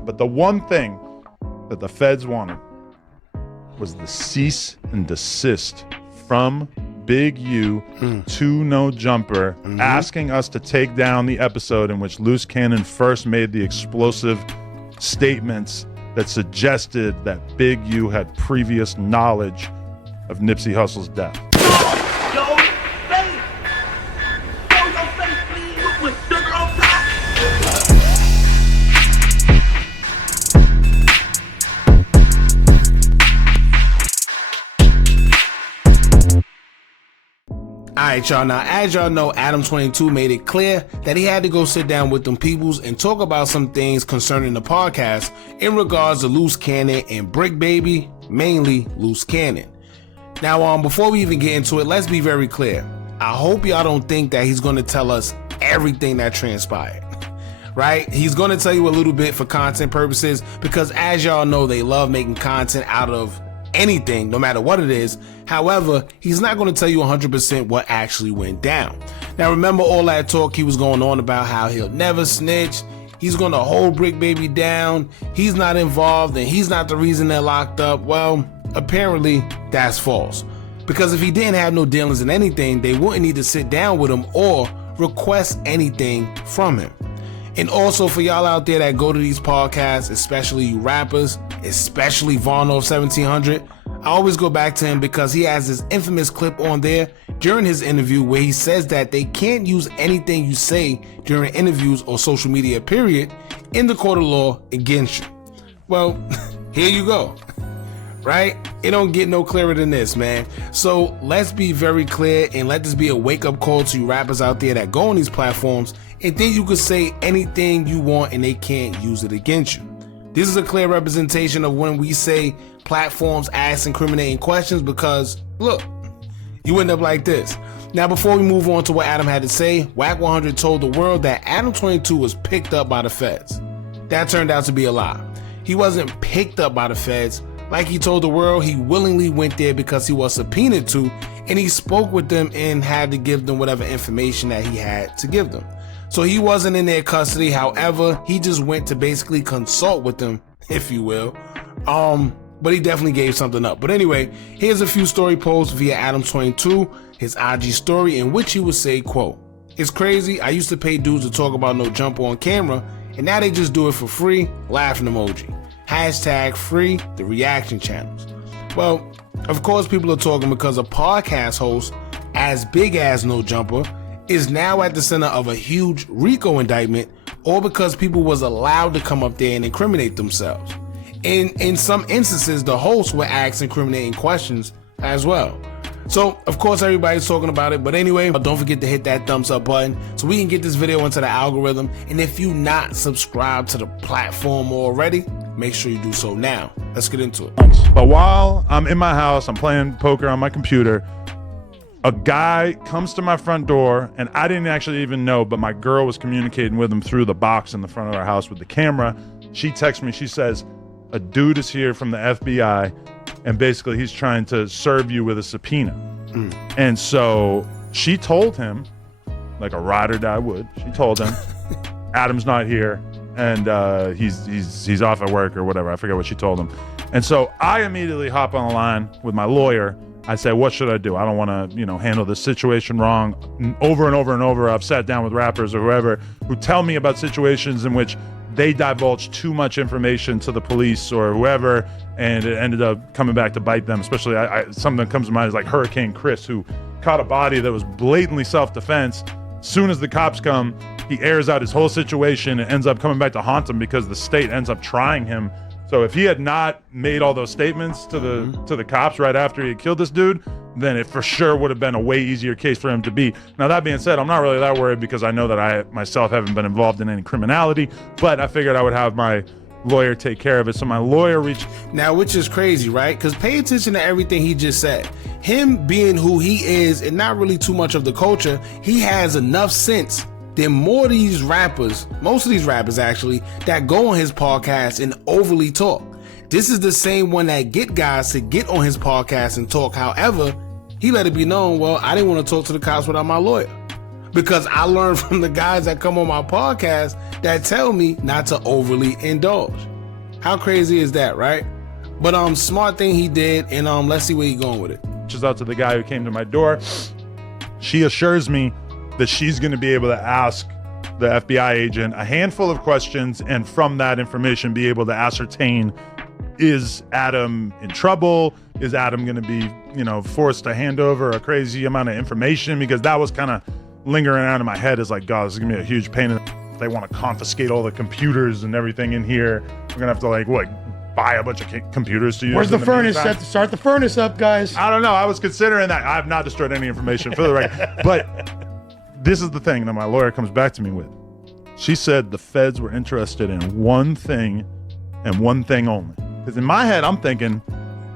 But the one thing that the feds wanted was the cease and desist from Big U to No Jumper, asking us to take down the episode in which Loose Cannon first made the explosive statements that suggested that Big U had previous knowledge of Nipsey Hussle's death. Alright y'all, now as y'all know, Adam22 made it clear that he had to go sit down with them peoples and talk about some things concerning the podcast in regards to Loose Cannon and Brick Baby, mainly Loose Cannon. Now before we even get into it, let's be very clear. I hope y'all don't think that he's going to tell us everything that transpired, right? He's going to tell you a little bit for content purposes because as y'all know, they love making content out of anything, no matter what it is. However, he's not going to tell you 100% what actually went down. Now remember all that talk he was going on about how he'll never snitch, he's going to hold Brick Baby down, he's not involved and he's not the reason they're locked up. Well, apparently that's false, because if he didn't have no dealings in anything, they wouldn't need to sit down with him or request anything from him. And also for y'all out there that go to these podcasts, especially you rappers, especially Vaughn of 1700, I always go back to him because he has this infamous clip on there during his interview where he says that they can't use anything you say during interviews or social media period in the court of law against you. Well, here you go. Right? It don't get no clearer than this, man. So let's be very clear and let this be a wake-up call to you rappers out there that go on these platforms and think you could say anything you want and they can't use it against you. This is a clear representation of when we say platforms ask incriminating questions because, look, you end up like this. Now, before we move on to what Adam had to say, Wack 100 told the world that Adam22 was picked up by the feds. That turned out to be a lie. He wasn't picked up by the feds. Like he told the world, he willingly went there because he was subpoenaed to, and he spoke with them and had to give them whatever information that he had to give them. So he wasn't in their custody. However, he just went to basically consult with them, if you will. But he definitely gave something up. But anyway, here's a few story posts via Adam22, his IG story, in which he would say, quote, "It's crazy. I used to pay dudes to talk about No Jumper on camera, and now they just do it for free. Laughing emoji. Hashtag free the reaction channels." Well, of course people are talking because a podcast host as big as No Jumper is now at the center of a huge RICO indictment, or because people was allowed to come up there and incriminate themselves. In some instances, the hosts were asked incriminating questions as well. So, of course, everybody's talking about it. But anyway, don't forget to hit that thumbs up button so we can get this video into the algorithm. And if you're not subscribed to the platform already, make sure you do so now. Let's get into it. But while I'm in my house, I'm playing poker on my computer, a guy comes to my front door, and I didn't actually even know, but my girl was communicating with him through the box in the front of our house with the camera. She texts me, she says, "A dude is here from the FBI, and basically he's trying to serve you with a subpoena." And so she told him, like a ride or die would, she told him, Adam's not here, and he's off at work or whatever. I forget what she told him. And so I immediately hop on the line with my lawyer. I say, what should I do? I don't want to, handle this situation wrong. Over and over and over, I've sat down with rappers or whoever who tell me about situations in which they divulged too much information to the police or whoever, and it ended up coming back to bite them. Especially, something that comes to mind is like Hurricane Chris, who caught a body that was blatantly self-defense. Soon as the cops come, he airs out his whole situation and ends up coming back to haunt him because the state ends up trying him. So if he had not made all those statements to the cops right after he had killed this dude, then it for sure would have been a way easier case for him to beat. Now, that being said, I'm not really that worried because I know that I myself haven't been involved in any criminality, but I figured I would have my lawyer take care of it. So my lawyer reached... Now, which is crazy, right? Because pay attention to everything he just said. Him being who he is and not really too much of the culture, he has enough sense that more of these rappers, most of these rappers actually, that go on his podcast and overly talk. This is the same one that get guys to get on his podcast and talk. However, he let it be known, well, I didn't want to talk to the cops without my lawyer. because I learned from the guys that come on my podcast that tell me not to overly indulge. How crazy is that, right? But smart thing he did, and let's see where he's going with it. Reaches out to the guy who came to my door. She assures me that she's going to be able to ask the FBI agent a handful of questions, and from that information be able to ascertain, is Adam in trouble? Is Adam going to be, forced to hand over a crazy amount of information? Because that was kind of lingering around in my head as like, God, this is going to be a huge pain in the... They want to confiscate all the computers and everything in here. We're going to have to buy a bunch of computers to use. Where's the furnace? Start the furnace up, guys. I don't know. I was considering that. I have not destroyed any information for the record. But this is the thing that my lawyer comes back to me with. She said the feds were interested in one thing and one thing only. Because in my head, I'm thinking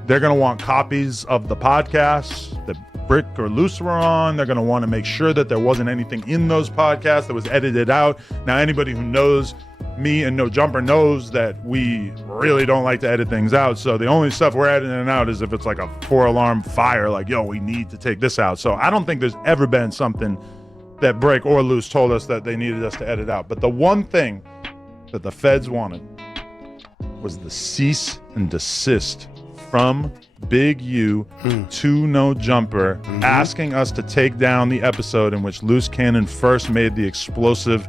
they're going to want copies of the podcasts that Brick or Luce were on. They're going to want to make sure that there wasn't anything in those podcasts that was edited out. Now, anybody who knows me and No Jumper knows that we really don't like to edit things out. So the only stuff we're editing out is if it's like a 4-alarm fire, like, yo, we need to take this out. So I don't think there's ever been something that Brick or Luce told us that they needed us to edit out. But the one thing that the feds wanted was the cease and desist from Big U to No Jumper, asking us to take down the episode in which Luce Cannon first made the explosive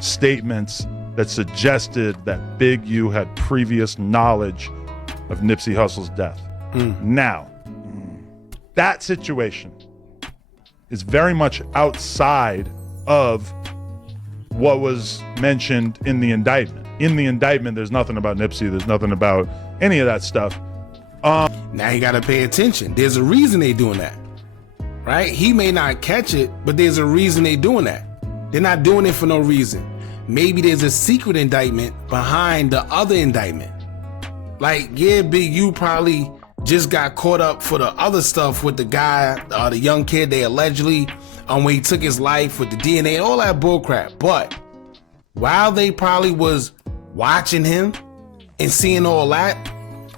statements that suggested that Big U had previous knowledge of Nipsey Hussle's death. Now, that situation is very much outside of what was mentioned in the indictment. In the indictment, there's nothing about Nipsey. There's nothing about any of that stuff. Now you got to pay attention. There's a reason they doing that, right? He may not catch it, but there's a reason they doing that. They're not doing it for no reason. Maybe there's a secret indictment behind the other indictment. Like, yeah, Big U probably just got caught up for the other stuff with the guy, the young kid they allegedly, when he took his life with the DNA and all that bullcrap. But while they probably was watching him and seeing all that,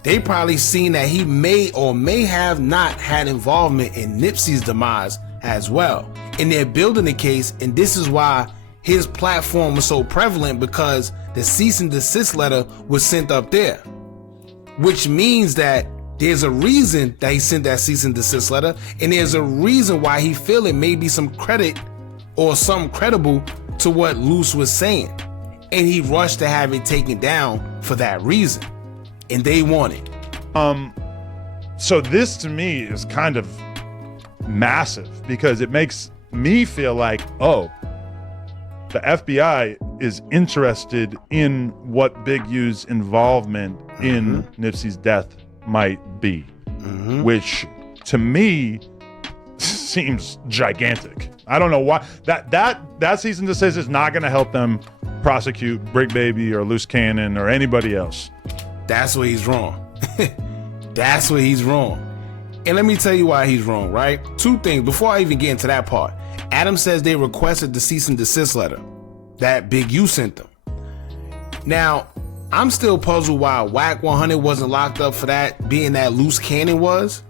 they probably seen that he may or may have not had involvement in Nipsey's demise as well. And they're building the case, and this is why his platform was so prevalent, because the cease and desist letter was sent up there. Which means that there's a reason that he sent that cease and desist letter, and there's a reason why he feel it may be some credit or some credible to what Luce was saying. And he rushed to have it taken down for that reason. And they want it. So this to me is kind of massive, because it makes me feel like, oh, the FBI is interested in what Big U's involvement in Nipsey's death might be, which to me seems gigantic. I don't know why that cease and desist is not going to help them prosecute Brick Baby or Luce Cannon or anybody else. That's where he's wrong. That's where he's wrong. And let me tell you why he's wrong, right? Two things before I even get into that part. Adam says they requested the cease and desist letter that Big U sent them. Now, I'm still puzzled why Wack 100 wasn't locked up for that, being that Luce Cannon was,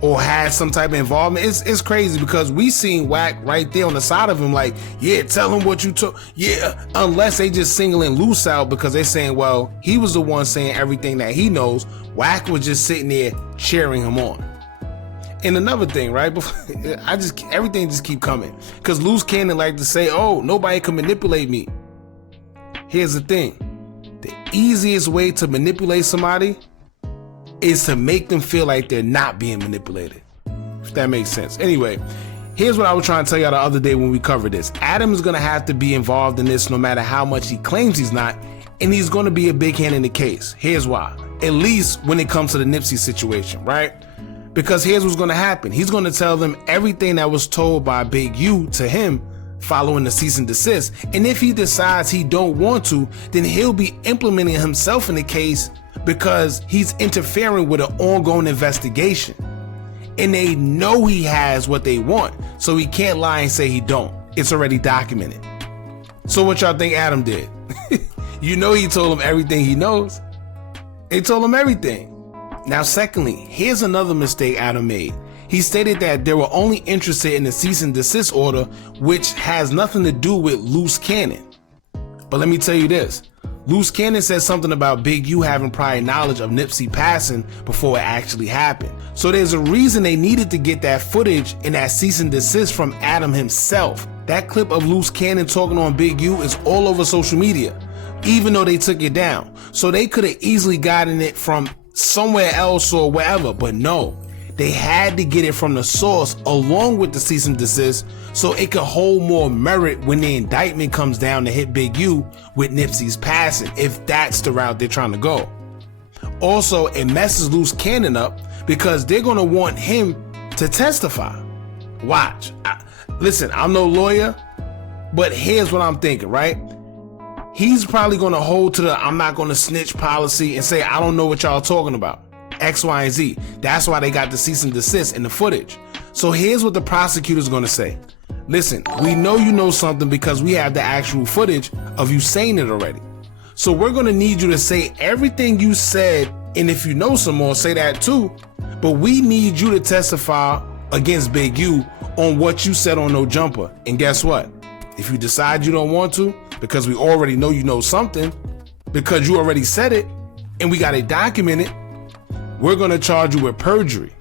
or had some type of involvement. It's crazy, because we seen Wack right there on the side of him like, yeah, tell him what you took. Yeah, unless they just singling Luce out because they're saying, well, he was the one saying everything that he knows. Wack was just sitting there cheering him on. And another thing, right? Everything just keep coming. Because Luce Cannon like to say, oh, nobody can manipulate me. Here's the thing. The easiest way to manipulate somebody is to make them feel like they're not being manipulated. If that makes sense. Anyway, here's what I was trying to tell y'all the other day when we covered this. Adam is going to have to be involved in this no matter how much he claims he's not. And he's going to be a big hand in the case. Here's why. At least when it comes to the Nipsey situation, right? Because here's what's going to happen. He's going to tell them everything that was told by Big U to him following the cease and desist. And if he decides he don't want to, then he'll be implementing himself in the case, because he's interfering with an ongoing investigation. And they know he has what they want, so he can't lie and say he don't. It's already documented. So what y'all think Adam did? You know he told him everything he knows. He told him everything. Now, secondly, here's another mistake Adam made. he stated that they were only interested in the cease and desist order, which has nothing to do with Loose Cannon. But let me tell you this. Loose Cannon said something about Big U having prior knowledge of Nipsey passing before it actually happened. So there's a reason they needed to get that footage and that cease and desist from Adam himself. That clip of Loose Cannon talking on Big U is all over social media, even though they took it down. So they could have easily gotten it from somewhere else or wherever, but no. They had to get it from the source along with the cease and desist so it could hold more merit when the indictment comes down to hit Big U with Nipsey's passing, if that's the route they're trying to go. Also, it messes Loose Cannon up because they're going to want him to testify. Watch. Listen, I'm no lawyer, but here's what I'm thinking, right? He's probably going to hold to the I'm not going to snitch policy and say, I don't know what y'all talking about. X, Y, and Z. That's why they got the cease and desist in the footage. So here's what the prosecutor's gonna say. Listen, we know you know something because we have the actual footage of you saying it already. So we're gonna need you to say everything you said, and if you know some more, say that too. But we need you to testify against Big U on what you said on No Jumper. And guess what? If you decide you don't want to, because we already know you know something, because you already said it, and we got it documented, we're going to charge you with perjury.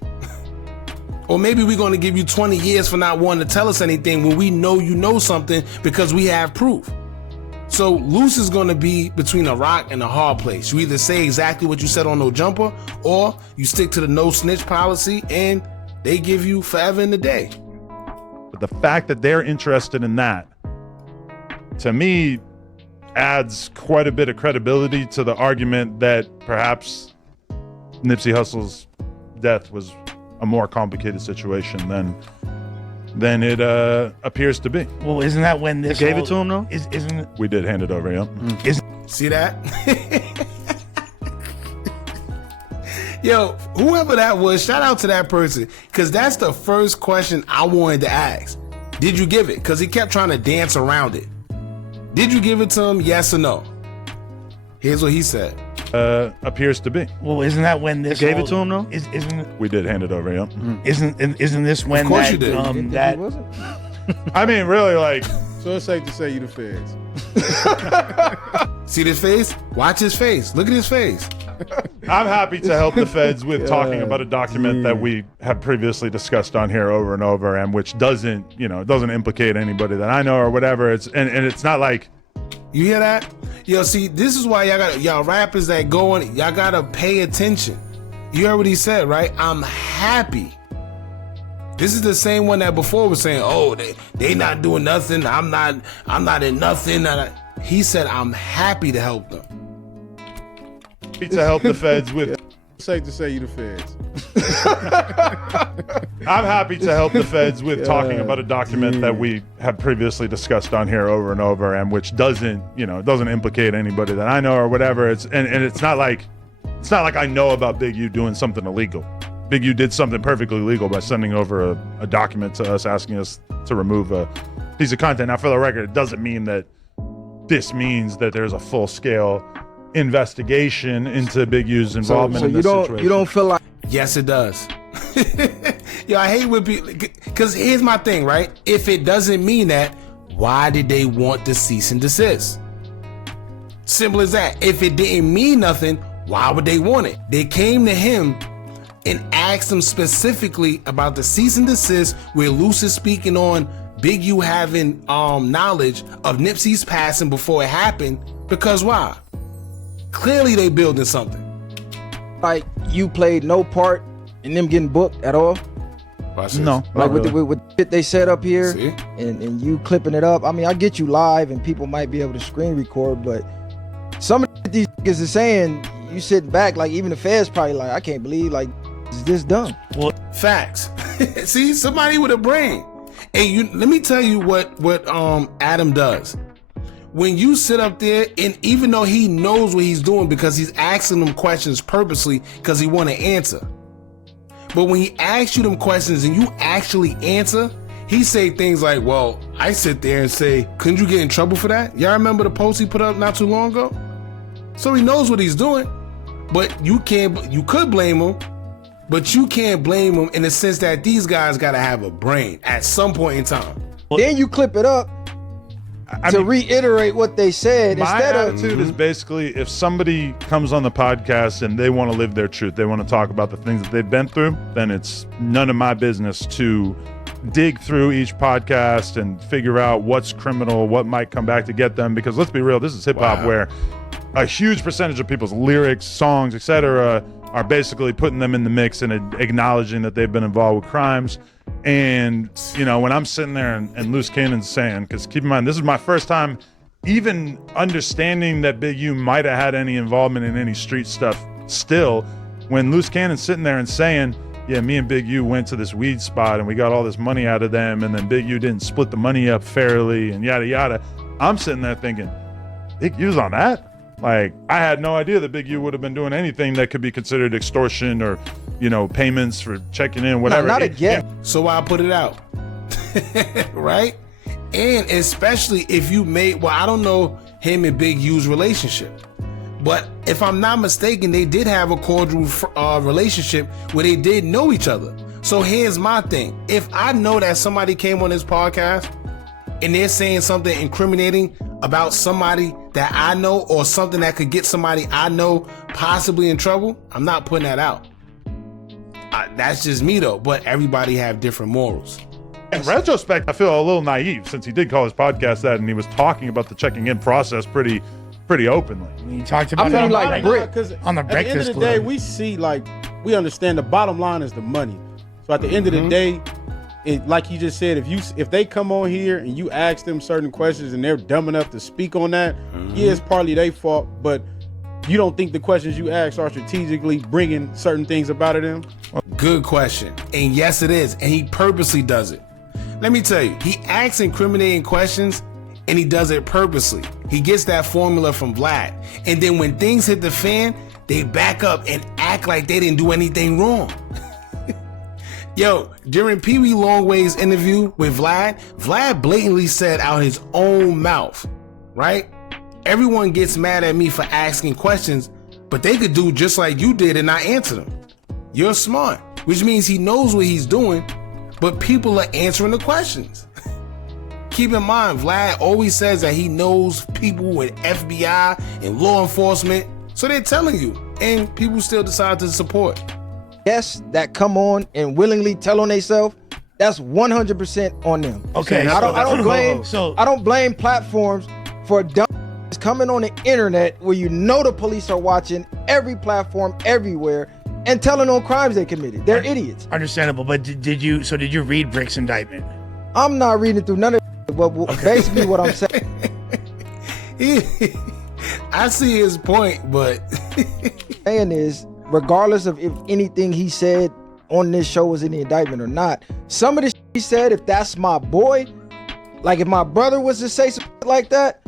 Or maybe we're going to give you 20 years for not wanting to tell us anything when we know you know something because we have proof. So Loose is going to be between a rock and a hard place. You either say exactly what you said on No Jumper, or you stick to the no snitch policy and they give you forever in the day. But the fact that they're interested in that, to me, adds quite a bit of credibility to the argument that perhaps Nipsey Hussle's death was a more complicated situation than it appears to be. Well, isn't that when this gave it to him though? Isn't it? We did hand it over, yeah. See that? Yo, whoever that was, shout out to that person, because that's the first question I wanted to ask. Did you give it? Because he kept trying to dance around it. Did you give it to him? Yes or no? Here's what he said. Appears to be. Well, isn't that when this gave it to him though? Isn't it? We did hand it over, yeah. Isn't this when Of course that, you did. that wasn't. I mean, really, like, So it's safe to say you the feds. See this face? Watch his face. Look at his face. I'm happy to help the feds with talking about a document that we have previously discussed on here over and over, and which doesn't implicate anybody that I know or whatever. It's and it's not like, You hear that? Yo, see, this is why y'all rappers that go on, y'all gotta pay attention. You heard what he said, right? I'm happy. This is the same one that before was saying, oh, they not doing nothing. I'm not in nothing. He said, I'm happy to help them. to help the feds with. Safe to say you the feds. I'm happy to help the feds with talking about a document that we have previously discussed on here over and over, and which doesn't implicate anybody that I know or whatever. It's not like I know about Big U doing something illegal. Big U did something perfectly legal by sending over a document to us asking us to remove a piece of content. Now, for the record, it doesn't mean that this means that there's a full-scale investigation into Big U's involvement in this situation. You don't feel like Yes, it does. Yo, I hate when people, because here's my thing, right? If it doesn't mean that, why did they want the cease and desist? Simple as that. If it didn't mean nothing, why would they want it? They came to him and asked him specifically about the cease and desist where Luce is speaking on Big U having knowledge of Nipsey's passing before it happened. Because why? Clearly they building something. Like you played no part in them getting booked at all? No. Like with the shit they set up here See? and you clipping it up. I mean, I get you live and people might be able to screen record, but some of these niggas is saying you sitting back, like even the feds probably like, I can't believe like is this dumb. Well, facts. See, somebody with a brain. And let me tell you what Adam does. When you sit up there, and even though he knows what he's doing because he's asking them questions purposely because he want to answer, but when he asks you them questions and you actually answer, he say things like, well, I sit there and say, couldn't you get in trouble for that? Y'all remember the post he put up not too long ago? So he knows what he's doing, but you could blame him But you can't blame them in the sense that these guys got to have a brain at some point in time. Then you clip it up to reiterate what they said My instead of. attitude is basically if somebody comes on the podcast and they want to live their truth, they want to talk about the things that they've been through, then it's none of my business to dig through each podcast and figure out what's criminal, what might come back to get them. Because let's be real, this is hip hop where a huge percentage of people's lyrics, songs, etc., are basically putting them in the mix and acknowledging that they've been involved with crimes. And, you know, when I'm sitting there and Loose Cannon's saying, because keep in mind, this is my first time even understanding that Big U might have had any involvement in any street stuff still, when Loose Cannon's sitting there and saying, yeah, me and Big U went to this weed spot and we got all this money out of them, and then Big U didn't split the money up fairly and yada, yada. I'm sitting there thinking, Big U's on that? Like, I had no idea that Big U would have been doing anything that could be considered extortion or, you know, payments for checking in, whatever. Not again. So I put it out. Right? And especially if you made, well, I don't know him and Big U's relationship, but if I'm not mistaken, they did have a cordial relationship where they did know each other. So here's my thing. If I know that somebody came on this podcast and they're saying something incriminating about somebody that I know or something that could get somebody I know possibly in trouble, I'm not putting that out. That's just me though, but everybody have different morals. In retrospect, I feel a little naive since he did call his podcast that and he was talking about the checking in process pretty openly. He talked about I it mean, like Brick. Because on the at the end of Breakfast the day, Club. we see, like, we understand the bottom line is the money. So at the end of the day, like you just said, if they come on here and you ask them certain questions and they're dumb enough to speak on that, yeah, it's partly their fault, but you don't think the questions you ask are strategically bringing certain things about them? Good question. And yes, it is. And he purposely does it. Let me tell you, he asks incriminating questions and he does it purposely. He gets that formula from Vlad. And then when things hit the fan, they back up and act like they didn't do anything wrong. Yo, during Pee Wee Longway's interview with Vlad blatantly said out his own mouth, right? Everyone gets mad at me for asking questions, but they could do just like you did and not answer them. You're smart, which means he knows what he's doing, but people are answering the questions. Keep in mind, Vlad always says that he knows people with FBI and law enforcement, so they're telling you, and people still decide to support. Guests that come on and willingly tell on themselves, that's 100% on them. Okay, I don't blame platforms for dumb coming on the internet where you know the police are watching every platform everywhere and telling on crimes they committed. They're idiots. Understandable, but did you read Brick's indictment? I'm not reading through none of it, but basically what I'm saying. I see his point, but saying is, regardless of if anything he said on this show was in the indictment or not, some of the shit he said, if that's my boy, like if my brother was to say something like that,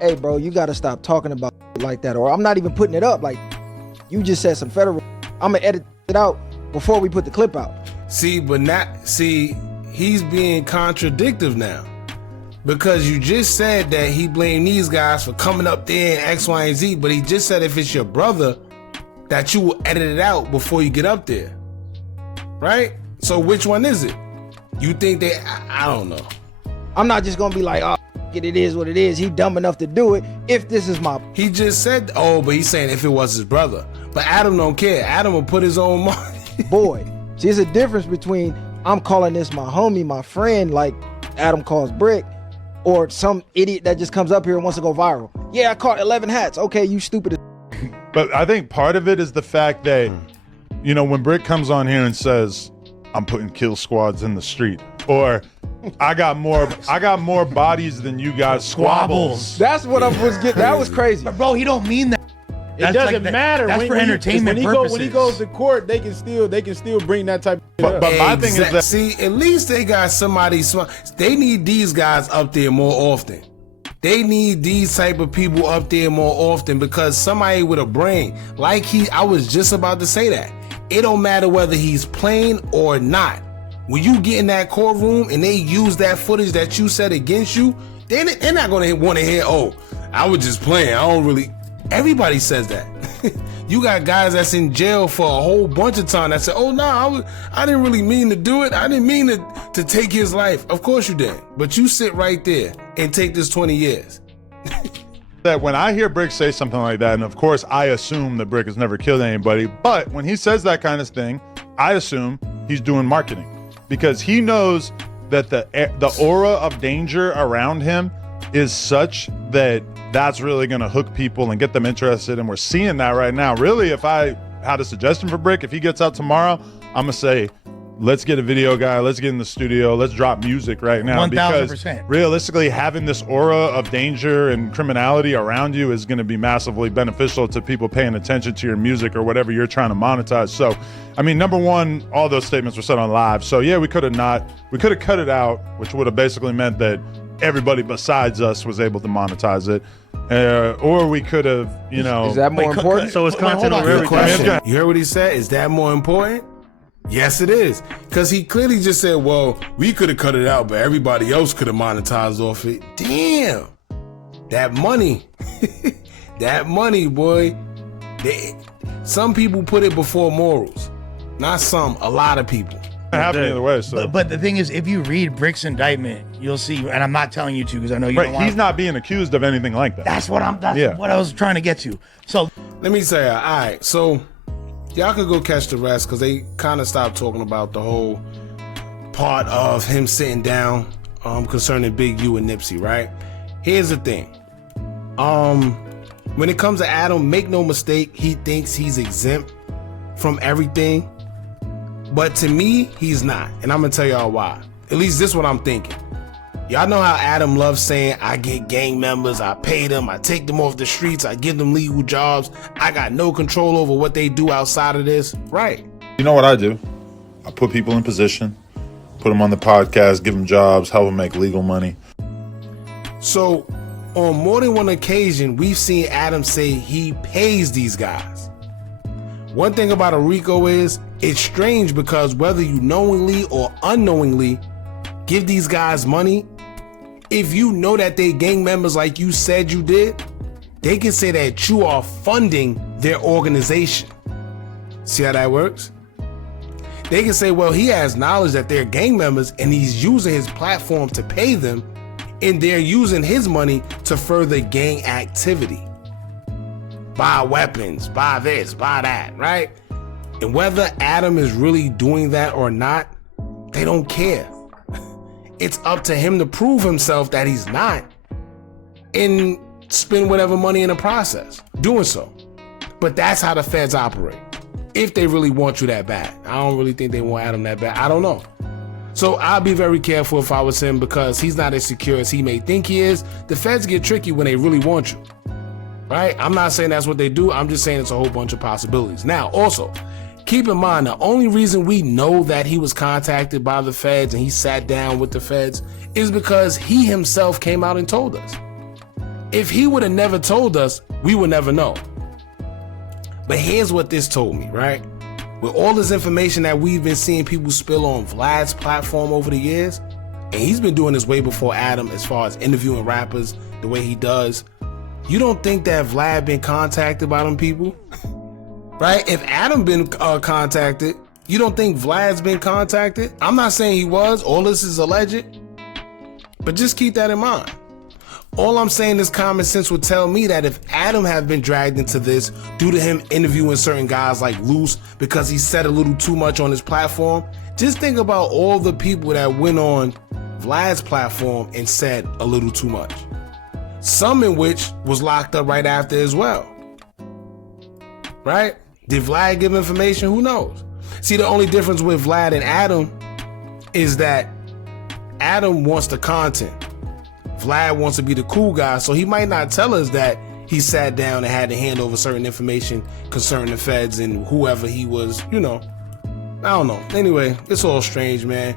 hey bro, you gotta stop talking about it like that, or I'm not even putting it up. Like, you just said some federal, I'm gonna edit it out before we put the clip out. he's being contradictive now. Because you just said that he blamed these guys for coming up there and X, Y, and Z, but he just said if it's your brother, that you will edit it out before you get up there. Right? So which one is it? You think they, I don't know. I'm not just gonna be like, oh, it is what it is. He dumb enough to do it. If this is my He just said, but he's saying if it was his brother. But Adam don't care. Adam will put his own money. boy. See, there's a difference between I'm calling this my homie, my friend, like Adam calls Brick, or some idiot that just comes up here and wants to go viral. Yeah, I caught 11 hats. Okay, you stupid as But I think part of it is the fact that, you know, when Brick comes on here and says, I'm putting kill squads in the street, or I got more bodies than you got squabbles. That's what I was getting. That was crazy. But bro, he don't mean that. It doesn't matter. That's for entertainment purposes. When he goes to court, they can still bring that type of shit up. But my thing is that, see, at least they got somebody smart. They need these guys up there more often. They need these type of people up there more often because somebody with a brain, I was just about to say that. It don't matter whether he's playing or not. When you get in that courtroom and they use that footage that you said against you, they're not going to want to hear, oh, I was just playing. I don't really. Everybody says that. You got guys that's in jail for a whole bunch of time that say, oh no, I didn't really mean to do it. I didn't mean to take his life. Of course you did. But you sit right there and take this 20 years. That when I hear Brick say something like that, and of course I assume that Brick has never killed anybody, but when he says that kind of thing, I assume he's doing marketing because he knows that the aura of danger around him is such that that's really going to hook people and get them interested. And we're seeing that right now. Really, if I had a suggestion for Brick, if he gets out tomorrow, I'm going to say, let's get a video guy. Let's get in the studio. Let's drop music right now. 1000%. Because realistically, having this aura of danger and criminality around you is going to be massively beneficial to people paying attention to your music or whatever you're trying to monetize. So, I mean, number one, all those statements were said on live. So yeah, we could have cut it out, which would have basically meant that everybody besides us was able to monetize it. Or we could have, you know. Is that more important? So it's content over Good everything. question. You heard what he said? Is that more important? Yes, it is. Because he clearly just said, well, we could have cut it out, but everybody else could have monetized off it. Damn. That money. That money, boy. Some people put it before morals. Not some, a lot of people. Happen either way. So. But the thing is, if you read Brick's indictment, you'll see, and I'm not telling you to because I know you don't want he's not being accused of anything like that. That's what I was trying to get to. So Let me say, all right, so y'all could go catch the rest because they kind of stopped talking about the whole part of him sitting down concerning Big U and Nipsey, right? Here's the thing. When it comes to Adam, make no mistake, he thinks he's exempt from everything. But to me, he's not. And I'm going to tell y'all why. At least this is what I'm thinking. Y'all know how Adam loves saying, I get gang members, I pay them, I take them off the streets, I give them legal jobs. I got no control over what they do outside of this. Right. You know what I do? I put people in position, put them on the podcast, give them jobs, help them make legal money. So on more than one occasion, we've seen Adam say he pays these guys. One thing about a RICO is it's strange because whether you knowingly or unknowingly give these guys money, if you know that they gang members like you said you did, they can say that you are funding their organization. See how that works? They can say, well, he has knowledge that they're gang members and he's using his platform to pay them, and they're using his money to further gang activity. Buy weapons, buy this, buy that, right? And whether Adam is really doing that or not, they don't care. It's up to him to prove himself that he's not and spend whatever money in the process doing so. But that's how the feds operate. If they really want you that bad. I don't really think they want Adam that bad. I don't know. So I'll be very careful if I was him because he's not as secure as he may think he is. The feds get tricky when they really want you. Right? I'm not saying that's what they do. I'm just saying it's a whole bunch of possibilities. Now, also, keep in mind, the only reason we know that he was contacted by the feds and he sat down with the feds is because he himself came out and told us. If he would have never told us, we would never know. But here's what this told me, right? With all this information that we've been seeing people spill on Vlad's platform over the years, and he's been doing this way before Adam as far as interviewing rappers the way he does, you don't think that Vlad been contacted by them people? Right? If Adam been contacted, you don't think Vlad's been contacted? I'm not saying he was. All this is alleged. But just keep that in mind. All I'm saying is common sense would tell me that if Adam had been dragged into this due to him interviewing certain guys like Loose because he said a little too much on his platform, just think about all the people that went on Vlad's platform and said a little too much. Some in which was locked up right after as well. Right? Did Vlad give information? Who knows? See, the only difference with Vlad and Adam is that Adam wants the content. Vlad wants to be the cool guy, so he might not tell us that he sat down and had to hand over certain information concerning the feds and whoever he was, you know. I don't know. Anyway, it's all strange, man.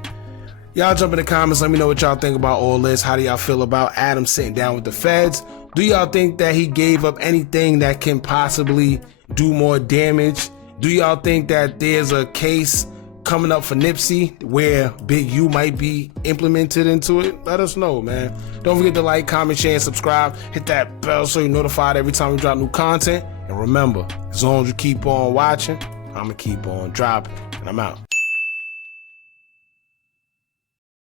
Y'all jump in the comments. Let me know what y'all think about all this. How do y'all feel about Adam sitting down with the feds? Do y'all think that he gave up anything that can possibly do more damage? Do y'all think that there's a case coming up for Nipsey, where Big U might be implemented into it, let us know, man. Don't forget to like, comment, share, and subscribe. Hit that bell so you're notified every time we drop new content. And remember, as long as you keep on watching, I'm going to keep on dropping. And I'm out.